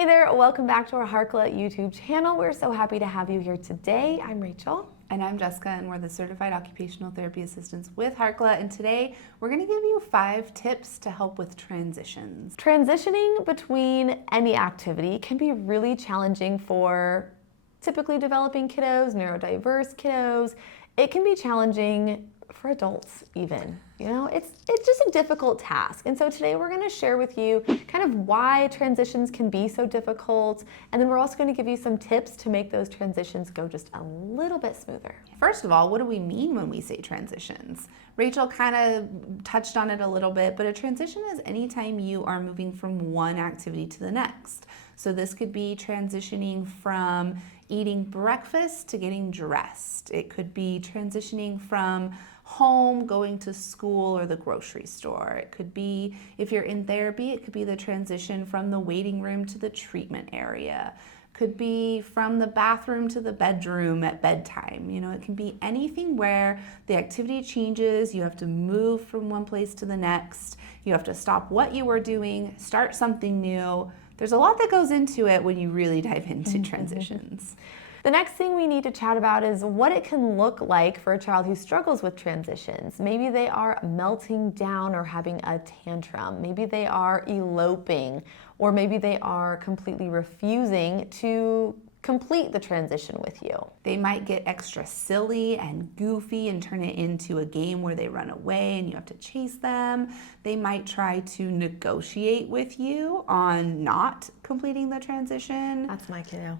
Hey there, welcome back to our Harkla YouTube channel. We're so happy to have you here today. I'm Rachel. And I'm Jessica, and we're the Certified Occupational Therapy Assistants with Harkla. And today we're going to give you 5 tips to help with transitions. Transitioning between any activity can be really challenging for typically developing kiddos, neurodiverse kiddos. It can be challenging for adults even. You know, it's just a difficult task. And so today we're going to share with you kind of why transitions can be so difficult. And then we're also going to give you some tips to make those transitions go just a little bit smoother. First of all, what do we mean when we say transitions? Rachel kind of touched on it a little bit, but a transition is anytime you are moving from one activity to the next. So this could be transitioning from eating breakfast to getting dressed. It could be transitioning from home, going to school or the grocery store. It could be, if you're in therapy, it could be the transition from the waiting room to the treatment area. Could be from the bathroom to the bedroom at bedtime. You know, it can be anything where the activity changes, you have to move from one place to the next, you have to stop what you were doing, start something new. There's a lot that goes into it when you really dive into transitions. The next thing we need to chat about is what it can look like for a child who struggles with transitions. Maybe they are melting down or having a tantrum. Maybe they are eloping, or maybe they are completely refusing to complete the transition with you. They might get extra silly and goofy and turn it into a game where they run away and you have to chase them. They might try to negotiate with you on not completing the transition. That's my kiddo.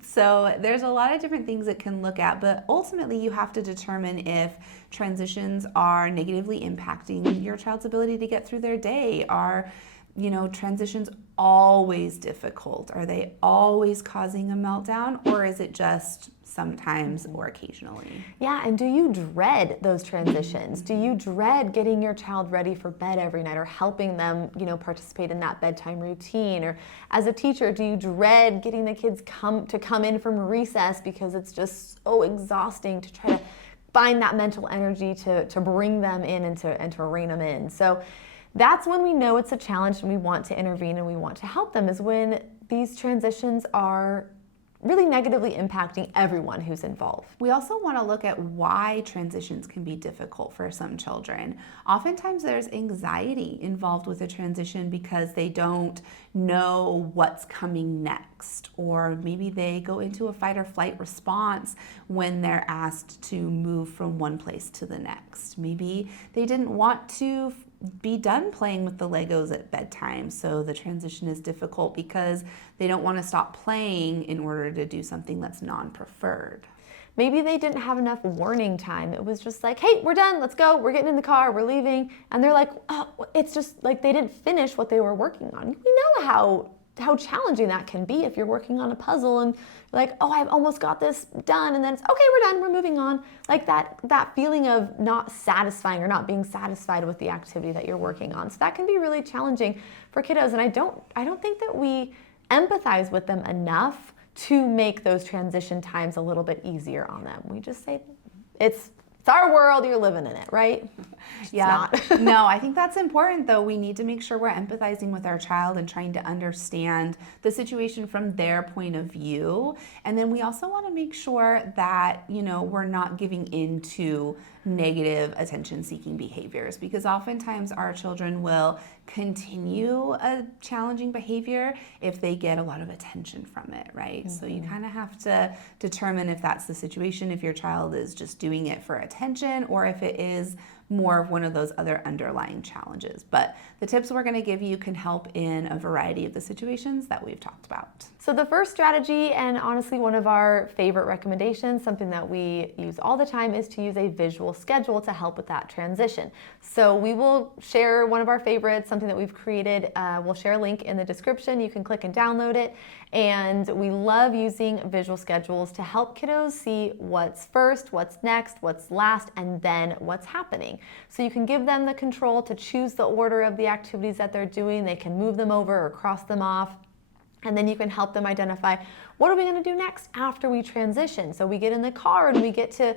So there's a lot of different things it can look at, but ultimately you have to determine if transitions are negatively impacting your child's ability to get through their day. Are transitions always difficult? Are they always causing a meltdown, or is it just sometimes or occasionally? Yeah, and do you dread those transitions? Do you dread getting your child ready for bed every night or helping them, participate in that bedtime routine? Or as a teacher, do you dread getting the kids come in from recess because it's just so exhausting to try to find that mental energy to bring them in and to rein them in? So that's when we know it's a challenge and we want to intervene and we want to help them, is when these transitions are really negatively impacting everyone who's involved. We also want to look at why transitions can be difficult for some children. Oftentimes there's anxiety involved with a transition because they don't know what's coming next, or maybe they go into a fight or flight response when they're asked to move from one place to the next. Maybe they didn't want to be done playing with the Legos at bedtime, so the transition is difficult because they don't want to stop playing in order to do something that's non-preferred. Maybe they didn't have enough warning time. It was just like, hey, we're done, let's go, we're getting in the car, we're leaving. And they're like, oh, it's just like they didn't finish what they were working on. We know how challenging that can be if you're working on a puzzle and you're like, oh, I've almost got this done, and then it's okay, we're done, we're moving on. Like that feeling of not satisfying or not being satisfied with the activity that you're working on. So that can be really challenging for kiddos, and I don't think that we empathize with them enough to make those transition times a little bit easier on them. We just say, it's our world, you're living in it, right? Yeah. No, I think that's important though. We need to make sure we're empathizing with our child and trying to understand the situation from their point of view. And then we also want to make sure that, we're not giving into negative attention-seeking behaviors, because oftentimes our children will continue a challenging behavior if they get a lot of attention from it, right? Mm-hmm. So you kind of have to determine if that's the situation, if your child is just doing it for attention, or if it is more of one of those other underlying challenges. But the tips we're going to give you can help in a variety of the situations that we've talked about. So the first strategy, and honestly one of our favorite recommendations, something that we use all the time, is to use a visual schedule to help with that transition. So we will share one of our favorites, something that we've created. We'll share a link in the description. You can click and download it. And we love using visual schedules to help kiddos see what's first, what's next, what's last, and then what's happening. So you can give them the control to choose the order of the activities that they're doing. They can move them over or cross them off. And then you can help them identify, what are we going to do next after we transition? So we get in the car and we get to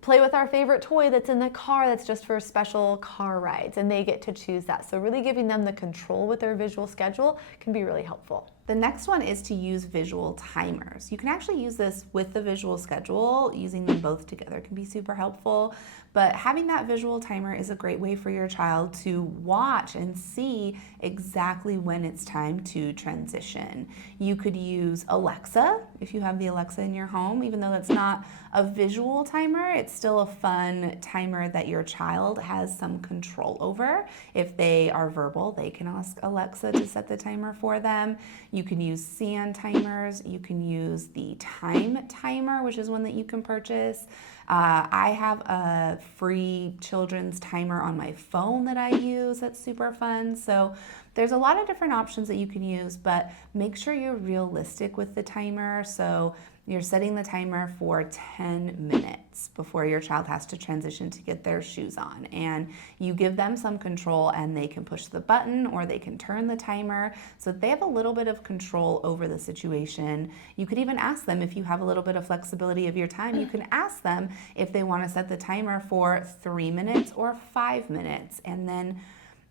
play with our favorite toy that's in the car that's just for special car rides, and they get to choose that. So really giving them the control with their visual schedule can be really helpful. The next one is to use visual timers. You can actually use this with the visual schedule. Using them both together can be super helpful. But having that visual timer is a great way for your child to watch and see exactly when it's time to transition. You could use Alexa if you have the Alexa in your home. Even though that's not a visual timer, it's still a fun timer that your child has some control over. If they are verbal, they can ask Alexa to set the timer for them. You can use sand timers. You can use the time timer, which is one that you can purchase. I have a free children's timer on my phone that I use that's super fun. So there's a lot of different options that you can use, but make sure you're realistic with the timer. So you're setting the timer for 10 minutes before your child has to transition to get their shoes on. And you give them some control, and they can push the button or they can turn the timer so that they have a little bit of control over the situation. You could even ask them, if you have a little bit of flexibility of your time, you can ask them if they want to set the timer for 3 minutes or 5 minutes. And then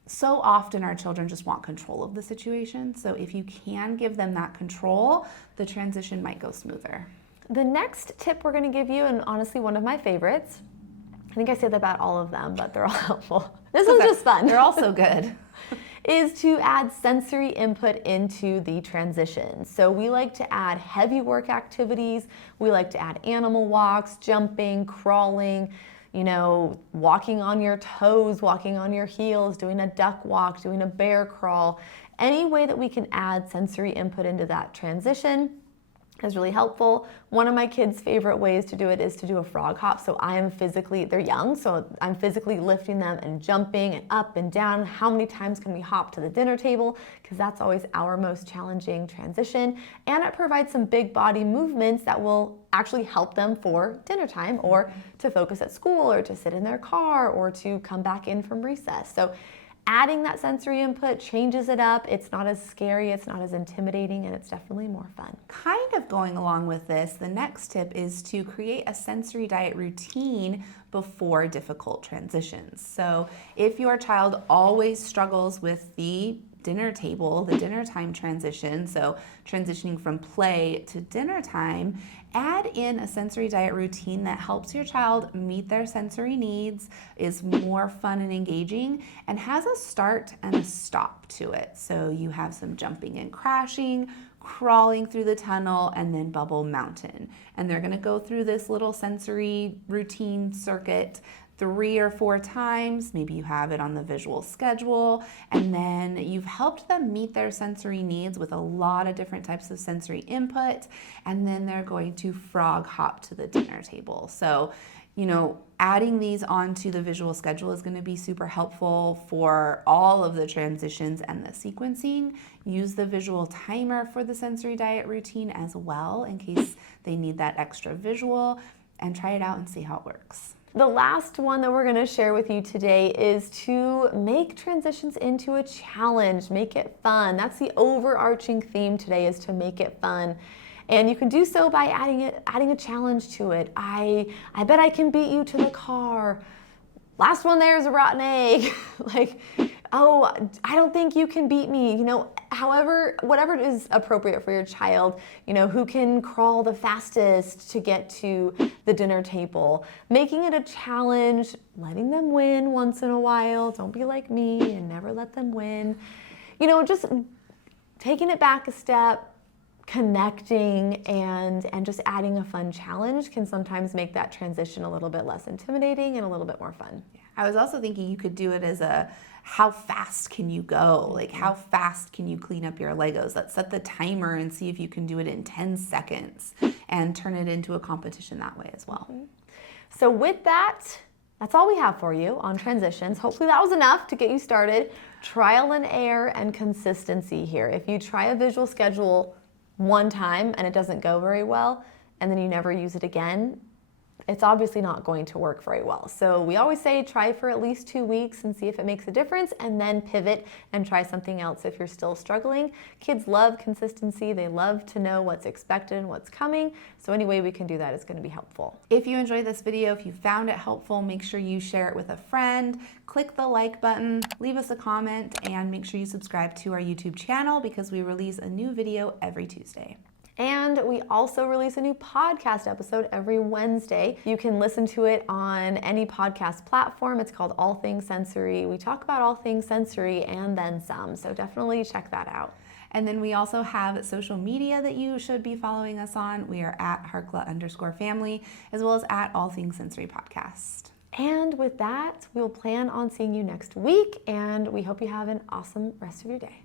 so often our children just want control of the situation. So if you can give them that control, the transition might go smoother. The next tip we're going to give you, and honestly one of my favorites, I think I say that about all of them, but they're all helpful. This is just fun. They're all so good. Is to add sensory input into the transition. So we like to add heavy work activities. We like to add animal walks, jumping, crawling, walking on your toes, walking on your heels, doing a duck walk, doing a bear crawl. Any way that we can add sensory input into that transition is really helpful. One of my kids' favorite ways to do it is to do a frog hop. So they're young, so I'm physically lifting them and jumping and up and down. How many times can we hop to the dinner table? Because that's always our most challenging transition. And it provides some big body movements that will actually help them for dinner time, or to focus at school, or to sit in their car, or to come back in from recess. So adding that sensory input changes it up. It's not as scary, it's not as intimidating, and it's definitely more fun. Kind of going along with this, the next tip is to create a sensory diet routine before difficult transitions. So if your child always struggles with the dinner table, the dinner time transition, so transitioning from play to dinner time, add in a sensory diet routine that helps your child meet their sensory needs, is more fun and engaging, and has a start and a stop to it. So you have some jumping and crashing, crawling through the tunnel, and then Bubble Mountain. And they're gonna go through this little sensory routine circuit 3 or 4 times. Maybe you have it on the visual schedule, and then you've helped them meet their sensory needs with a lot of different types of sensory input, and then they're going to frog hop to the dinner table. So, adding these onto the visual schedule is going to be super helpful for all of the transitions and the sequencing. Use the visual timer for the sensory diet routine as well, in case they need that extra visual, and try it out and see how it works. The last one that we're going to share with you today is to make transitions into a challenge, make it fun. That's the overarching theme today, is to make it fun. And you can do so by adding a challenge to it. I bet I can beat you to the car. Last one there is a rotten egg. Oh, I don't think you can beat me. Whatever is appropriate for your child, who can crawl the fastest to get to the dinner table. Making it a challenge, letting them win once in a while. Don't be like me and never let them win. Just taking it back a step, connecting, and just adding a fun challenge can sometimes make that transition a little bit less intimidating and a little bit more fun. I was also thinking you could do it as how fast can you go? How fast can you clean up your Legos? Let's set the timer and see if you can do it in 10 seconds and turn it into a competition that way as well. So with that, that's all we have for you on transitions. Hopefully that was enough to get you started. Trial and error and consistency here. If you try a visual schedule one time and it doesn't go very well, and then you never use it again, it's obviously not going to work very well. So we always say try for at least 2 weeks and see if it makes a difference, and then pivot and try something else if you're still struggling. Kids love consistency. They love to know what's expected and what's coming. So any way we can do that is going to be helpful. If you enjoyed this video, if you found it helpful, make sure you share it with a friend, click the like button, leave us a comment, and make sure you subscribe to our YouTube channel because we release a new video every Tuesday. And we also release a new podcast episode every Wednesday. You can listen to it on any podcast platform. It's called All Things Sensory. We talk about all things sensory and then some, so definitely check that out. And then we also have social media that you should be following us on. We are at Harkla_family, as well as at All Things Sensory Podcast. And with that, we'll plan on seeing you next week, and we hope you have an awesome rest of your day.